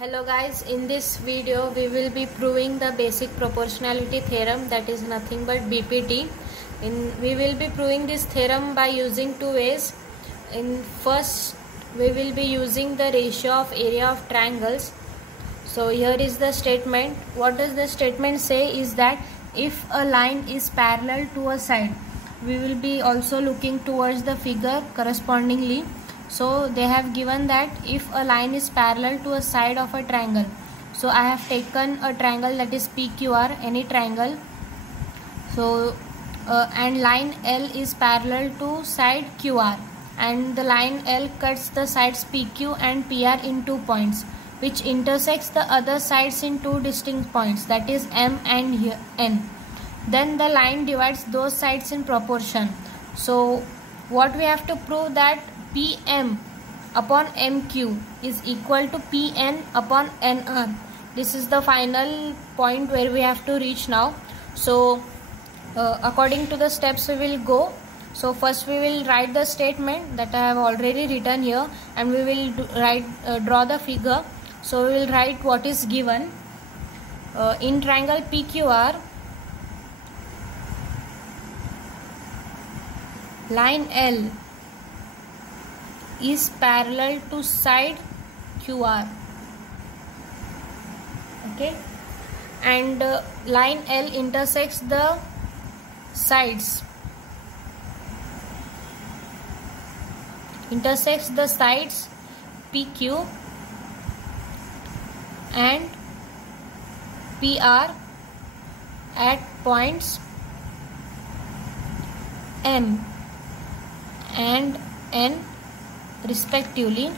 Hello guys, in this video we will be proving the basic proportionality theorem, that is nothing but BPT. We will be proving this theorem by using two ways. In first we will be using the ratio of area of triangles. So here is the statement. What does the statement say is that if a line is parallel to a side, we will be also looking towards the figure correspondingly. So they have given that if a line is parallel to a side of a triangle, so I have taken a triangle that is PQR, any triangle. So and line L is parallel to side QR, and the line L cuts the sides PQ and PR in 2 points, which intersects the other sides in 2 distinct points, that is M and N. Then the line divides those sides in proportion. So what we have to prove that PM upon MQ is equal to PN upon NR. This is the final point where we have to reach now. So according to the steps we will go. So first we will write the statement that I have already written here, and we will draw the figure. So we will write what is given. In triangle PQR, line L is parallel to side QR, okay, and line L intersects the sides PQ and PR at points M and N respectively,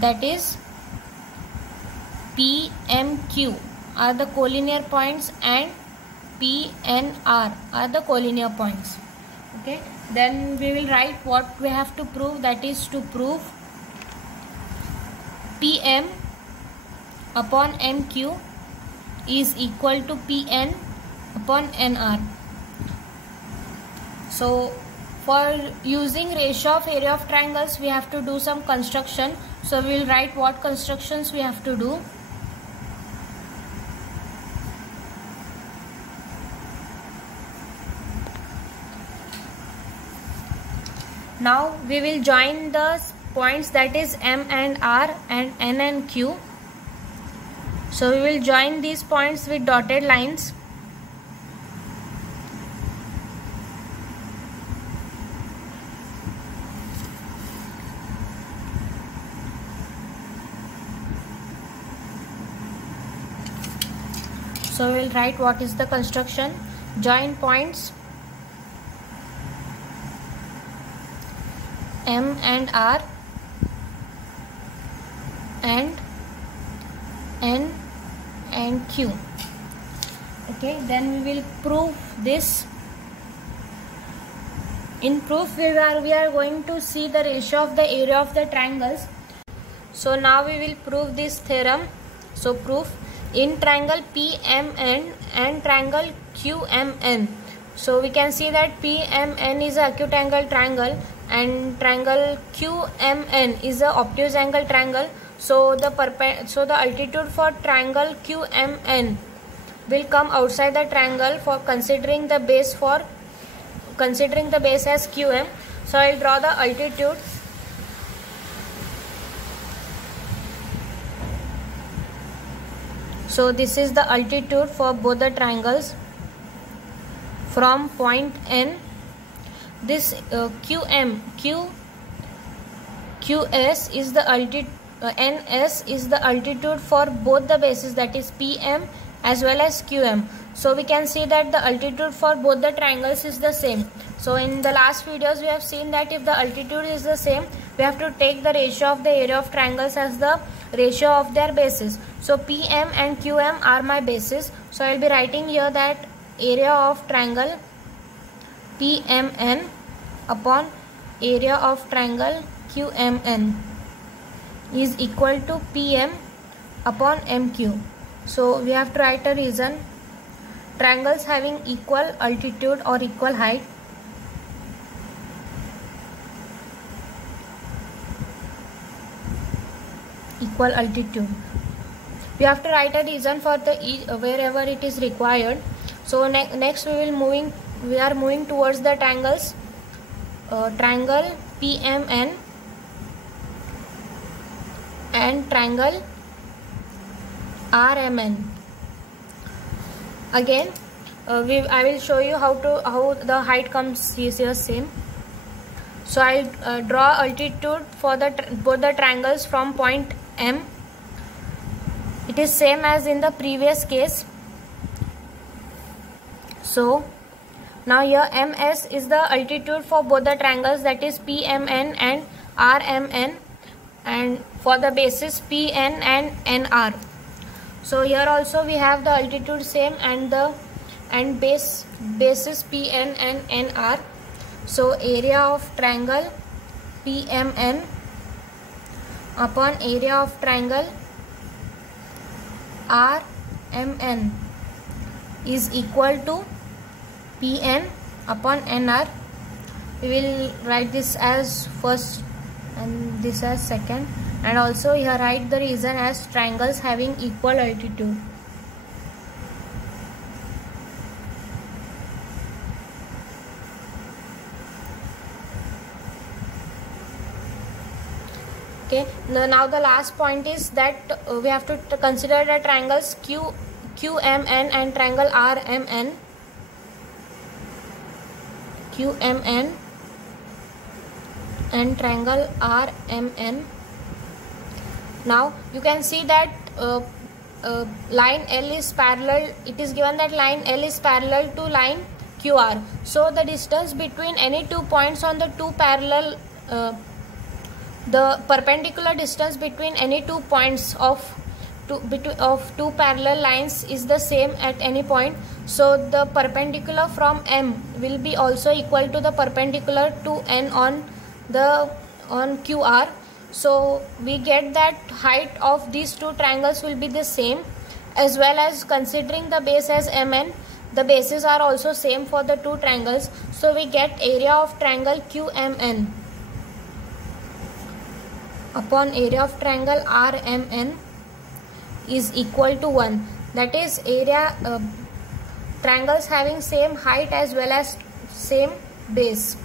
that is PMQ are the collinear points and PNR are the collinear points. Okay, then we will write what we have to prove, that is to prove PM upon MQ is equal to PN upon NR. So for using ratio of area of triangles, we have to do some construction. So we will write what constructions we have to do. Now we will join the points, that is M and R and N and Q. So we will join these points with dotted lines. So we will write what is the construction. Join points M and R and N and Q. Okay, then we will prove this. In proof we are going to see the ratio of the area of the triangles. So now we will prove this theorem. So proof: in triangle PMN and triangle QMN. So we can see that PMN is a acute angle triangle and triangle QMN is a obtuse angle triangle. So the altitude for triangle QMN will come outside the triangle for considering the base as QM. So I will draw the altitude. So this is the altitude for both the triangles from point N. This QS is the altitude, NS is the altitude for both the bases, that is PM as well as QM. So we can see that the altitude for both the triangles is the same. So in the last videos we have seen that if the altitude is the same, we have to take the ratio of the area of triangles as the ratio of their bases. So PM and QM are my bases. So I will be writing here that area of triangle PMN upon area of triangle QMN is equal to PM upon MQ. So we have to write a reason. Triangles having equal altitude or equal height equal altitude. We have to write a reason for the wherever it is required. So next we are moving towards the triangles. Triangle PMN and triangle RMN. Again, I will show you how the height comes here same. So I'll draw altitude for both the triangles from point M. It is same as in the previous case. So now here MS is the altitude for both the triangles, that is PMN and RMN, and for the bases PN and NR. So here also we have the altitude same and bases PN and NR. So area of triangle PMN upon area of triangle RMN is equal to PN upon NR. We will write this as first and this as second, and also here write the reason as triangles having equal altitude. Okay, now the last point is that we have to consider the triangles QMN and triangle RMN. QMN and triangle RMN. Now you can see that line L is parallel. It is given that line L is parallel to line QR. So the distance between any 2 points on the two parallel, the perpendicular distance between any 2 points of two parallel lines is the same at any point. So the perpendicular from M will be also equal to the perpendicular to N on QR. So we get that height of these two triangles will be the same, as well as considering the base as MN, the bases are also same for the two triangles. So we get area of triangle QMN upon area of triangle RMN is equal to 1. That is area triangles having same height as well as same base.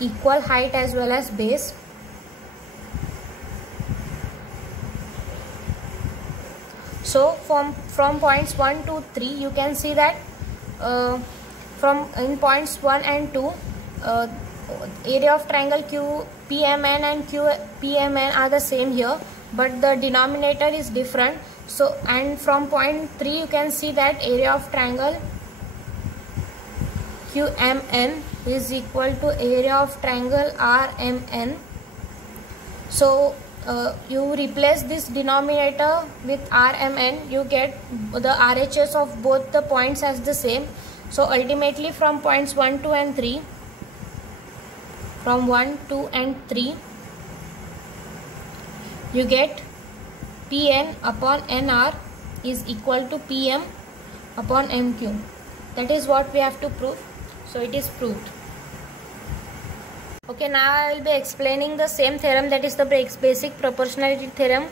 Equal height as well as base. So from points 1 to 3 you can see that in points 1 and 2 area of triangle QPMN and QPMN are the same here, but the denominator is different. So and from point 3 you can see that area of triangle QMN is equal to area of triangle RMN. So you replace this denominator with RMN, you get the RHS of both the points as the same. So ultimately from points 1, 2 and 3, from 1, 2 and 3 you get PN upon NR is equal to PM upon MQ. That is what we have to prove. So it is proved. Okay, now I will be explaining the same theorem, that is the basic proportionality theorem,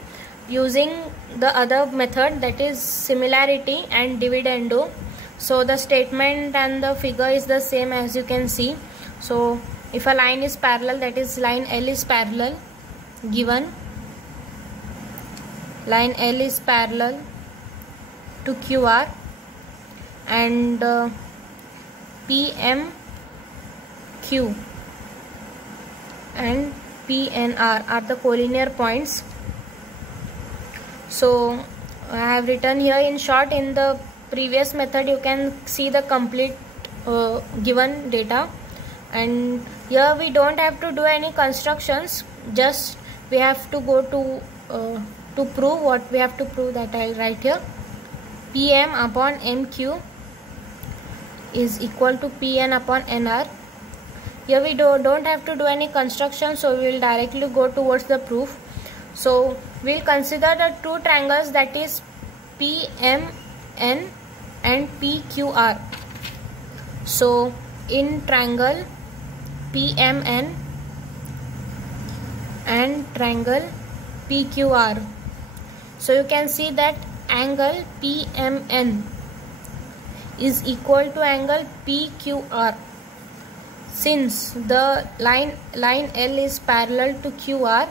using the other method, that is similarity and dividendo. So the statement and the figure is the same as you can see. So if a line is parallel, that is line L is parallel, given line L is parallel to QR and PMQ and PNR are the collinear points. So I have written here in short. In the previous method you can see the complete given data, and here we don't have to do any constructions, just we have to go to prove what we have to prove. That I will write here. PM upon MQ is equal to PN upon NR. Here we don't have to do any construction, so we will directly go towards the proof. So we will consider the two triangles, that is PMN and PQR. So in triangle PMN and triangle PQR. So you can see that angle PMN is equal to angle PQR. Since the line L is parallel to QR,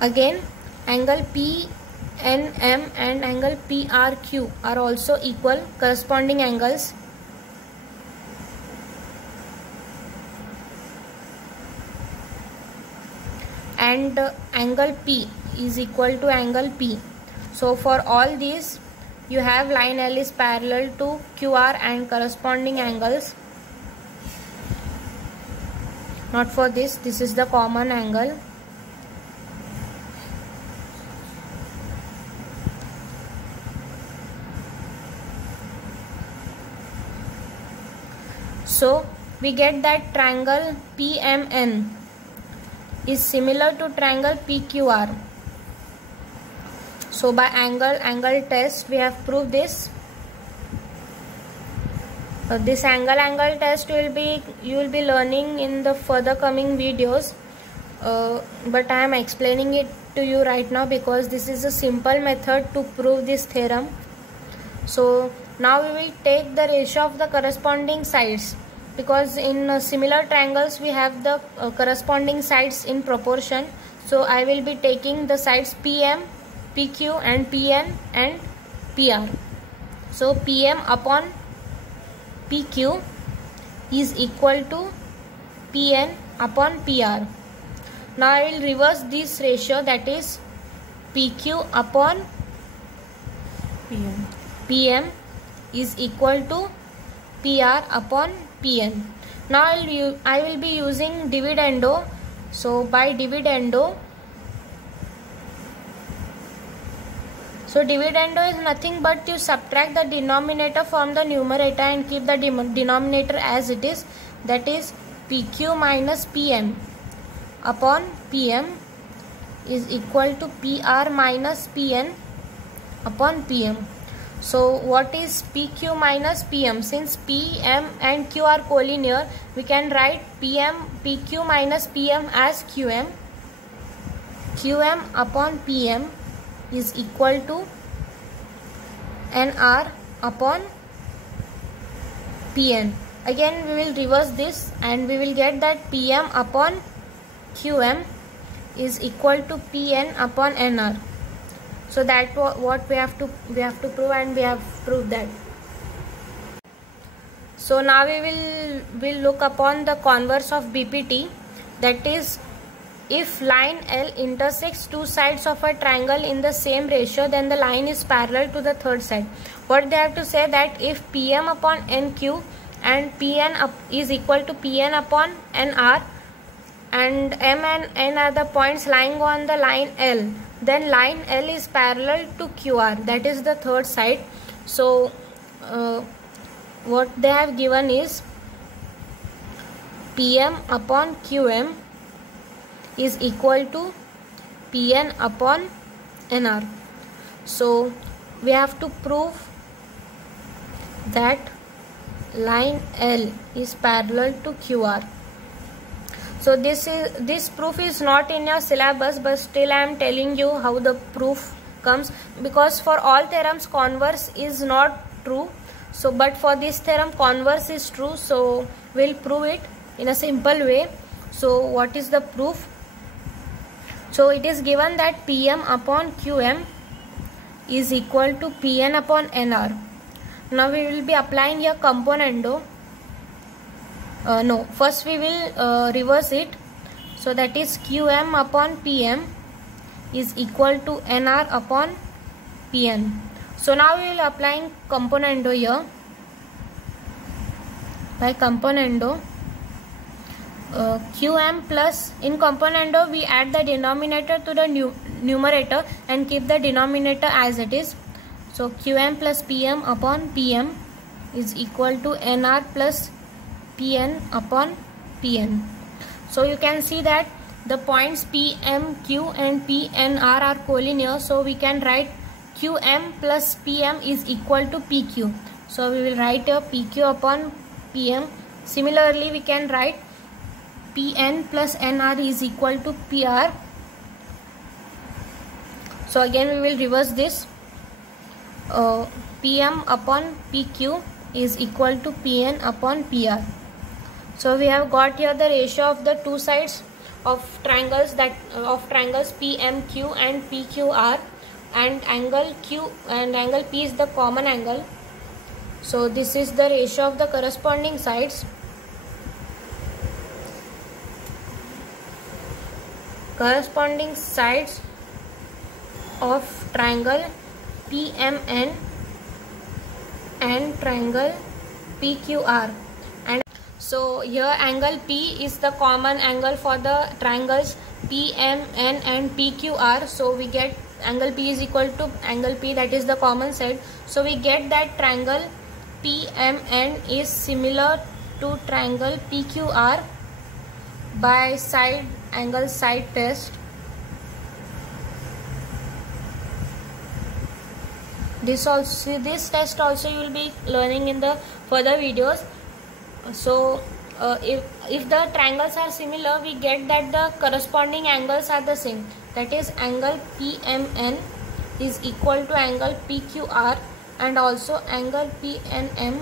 again angle PNM and angle PRQ are also equal corresponding angles. And angle P is equal to angle P. So for all these, you have line L is parallel to QR and corresponding angles. Not for this, this is the common angle. So we get that triangle PMN is similar to triangle PQR. So by angle test we have proved this. This angle test you will be learning in the further coming videos, but I am explaining it to you right now because this is a simple method to prove this theorem. So now we will take the ratio of the corresponding sides, because in similar triangles we have the corresponding sides in proportion. So I will be taking the sides PM, PQ and PN and PR. So PM upon PQ is equal to PN upon PR. Now I will reverse this ratio, that is PQ upon PM is equal to PR upon PN. Now I will be using dividendo. So by dividendo, dividendo is nothing but you subtract the denominator from the numerator and keep the denominator as it is, that is PQ minus PM upon PM is equal to PR minus PN upon PM. So what is PQ minus PM? Since PM and Q are collinear, we can write PQ minus PM as QM. QM upon PM is equal to NR upon PN. Again we will reverse this and we will get that PM upon QM is equal to PN upon NR. So that's what we have to prove, and we have proved that. So now we will look upon the converse of BPT, that is, if line L intersects two sides of a triangle in the same ratio, then the line is parallel to the third side. What they have to say, that if PM upon NQ and PN is equal to PN upon NR, and M and N are the points lying on the line L, then line L is parallel to QR, that is the third side. So what they have given is PM upon QM is equal to PN upon NR. So we have to prove that line L is parallel to QR. So this proof is not in your syllabus, but still I am telling you how the proof comes, because for all theorems converse is not true. So but for this theorem converse is true, so we'll prove it in a simple way. So what is the proof? So it is given that PM upon QM is equal to PN upon NR. Now we will be applying here componendo. First we will reverse it. So that is QM upon PM is equal to NR upon PN. So now we will applying componendo here. By componendo, QM plus, in componendo we add the denominator to the numerator and keep the denominator as it is. So QM plus PM upon PM is equal to NR plus PN upon PN. So you can see that the points PM, Q and PNR are collinear, so we can write QM plus PM is equal to PQ. So we will write here PQ upon PM. Similarly we can write Pn plus Nr is equal to Pr. So again we will reverse this. Pm upon Pq is equal to Pn upon Pr. So we have got here the ratio of the two sides of triangles PMQ and PQR, and angle Q and angle P is the common angle. So this is the ratio of the corresponding sides. Corresponding sides of triangle PMN and triangle PQR. And so here angle P is the common angle for the triangles PMN and PQR. So we get angle P is equal to angle P, that is the common side. So we get that triangle PMN is similar to triangle PQR by side angle side test. This test also you will be learning in the further videos. So if the triangles are similar, we get that the corresponding angles are the same, that is angle PMN is equal to angle PQR, and also angle PNM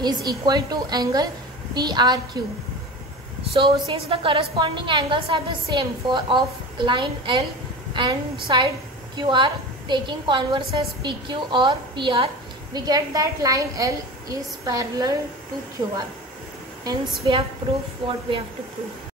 is equal to angle PRQ. So since the corresponding angles are the same for of line L and side QR taking converse as PQ or PR, we get that line L is parallel to QR. Hence we have proved what we have to prove.